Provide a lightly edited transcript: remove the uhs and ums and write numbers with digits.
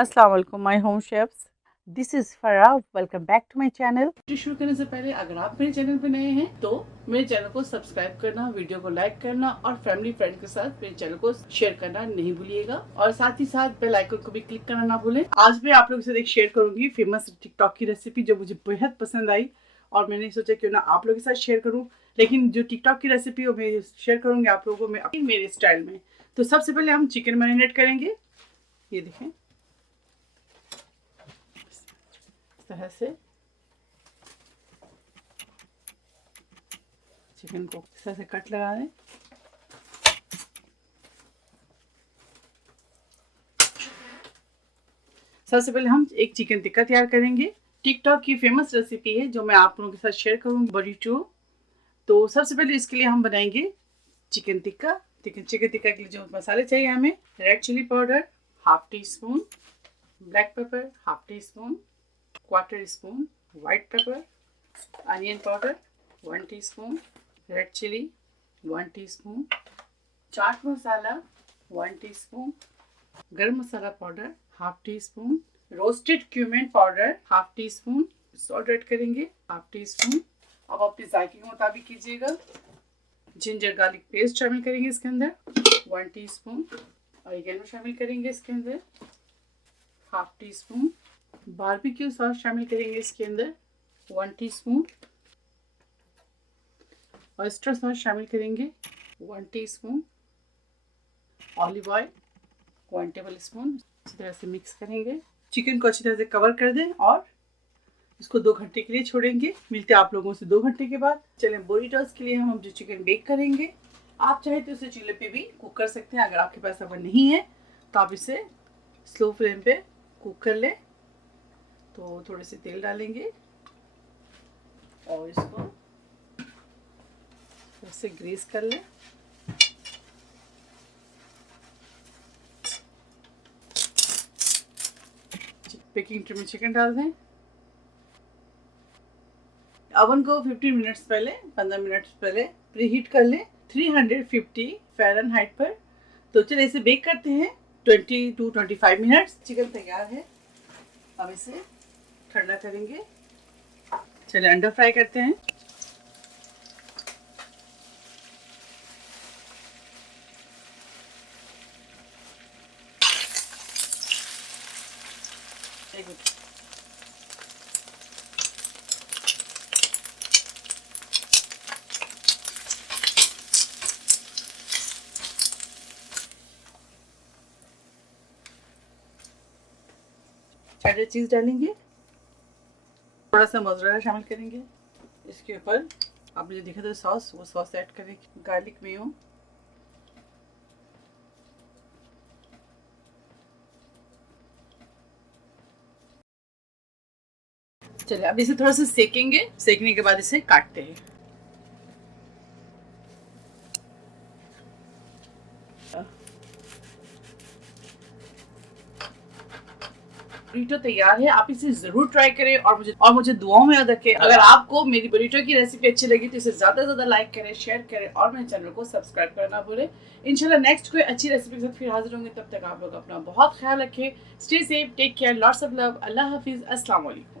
अस्सलाम वालेकुम my home chefs, this is Fara. Welcome back to my channel. शुरू करने से पहले अगर आप मेरे चैनल पे नए हैं तो मेरे चैनल को सब्सक्राइब करना, वीडियो को लाइक करना और फैमिली फ्रेंड के साथ मेरे चैनल को शेयर करना नहीं भूलिएगा और साथ ही साथ बेल आइकन को भी क्लिक करना ना भूलें। आज मैं आप लोगों के साथ एक शेयर करूंगी फेमस टिकटॉक की रेसिपी जो मुझे बेहद पसंद आई और मैंने सोचा क्यों ना आप लोगों के साथ शेयर करूँ। लेकिन जो टिकटॉक की रेसिपी वो मैं शेयर करूंगी आप लोगों को मैं मेरे स्टाइल में। तो सबसे पहले हम चिकन मैरिनेट करेंगे। ये देखें इस तरह से चिकन को इस तरह से कट लगा दें। सबसे पहले हम एक चिकन टिक्का तैयार करेंगे। टिकटॉक की फेमस रेसिपी है जो मैं आप लोगों के साथ शेयर करूंगी, बरीटू। तो सबसे पहले इसके लिए हम बनाएंगे चिकन टिक्का। चिकन टिक्का के लिए जो मसाले चाहिए हमें, red chilli powder half teaspoon, black pepper half teaspoon, quarter spoon white pepper, onion powder 1 teaspoon, red chilli 1 teaspoon, chaat masala 1 teaspoon, garam masala powder half teaspoon, roasted cumin powder half teaspoon, salt add करेंगे half teaspoon. अब अपने जायके के मुताबिक कीजिएगा। Ginger garlic paste शामिल करेंगे इसके अंदर 1 टीस्पून, ऑरिगेनो शामिल करेंगे इसके अंदर half tea spoon, barbecue sauce शामिल करेंगे इसके अंदर 1 टीस्पून, ऑयस्टर सॉस शामिल करेंगे 1 teaspoon, olive oil 1 table spoon. अच्छी तरह से मिक्स करेंगे। चिकन को अच्छी तरह से कवर कर दें और इसको 2 घंटे के लिए छोड़ेंगे। मिलते हैं आप लोगों से 2 घंटे के बाद। चलें बोरीटोस के लिए हम जो चिकन बेक करेंगे, आप चाहे तो इसे चूल्हे पे भी कुक कर सकते हैं। अगर आपके पास अगर नहीं है तो आप इसे स्लो फ्लेम पे कुक कर लें। तो थोड़े से तेल डालेंगे और इसको ऐसे ग्रीस कर लें। बेकिंग ट्रे में चिकन डाल दें। ओवन को 15 मिनट्स पहले 15 मिनट्स पहले प्रीहीट कर लें 350 फ़ारेनहाइट पर। तो चलिए इसे बेक करते हैं 20 to 25 मिनट्स। चिकन तैयार है, अब इसे ठंडा करेंगे। चलिए अंडा फ्राई करते हैं। चेडर चीज़ डालेंगे, थोड़ा सा मोज़रेला शामिल करेंगे। इसके ऊपर आपने जो देखा था सॉस, वो सॉस ऐड करेंगे, गार्लिक मेयो, चलिए अब इसे थोड़ा सा सेकेंगे। सेकने के बाद इसे काटते हैं। बरीटो तैयार है, आप इसे जरूर ट्राई करें और मुझे दुआओं में याद रखें। अगर आपको मेरी बरीटो की रेसिपी अच्छी लगी तो इसे ज्यादा से ज्यादा लाइक करें, शेयर करें और मेरे चैनल को सब्सक्राइब करना भूलें। इंशाल्लाह नेक्स्ट कोई अच्छी रेसिपी के साथ फिर हाजिर होंगे। तब तक आप लोग अपना बहुत ख्याल रखें। Stay safe, take care, lots of love. Allah हाफिज, अस्सलाम वालेकुम।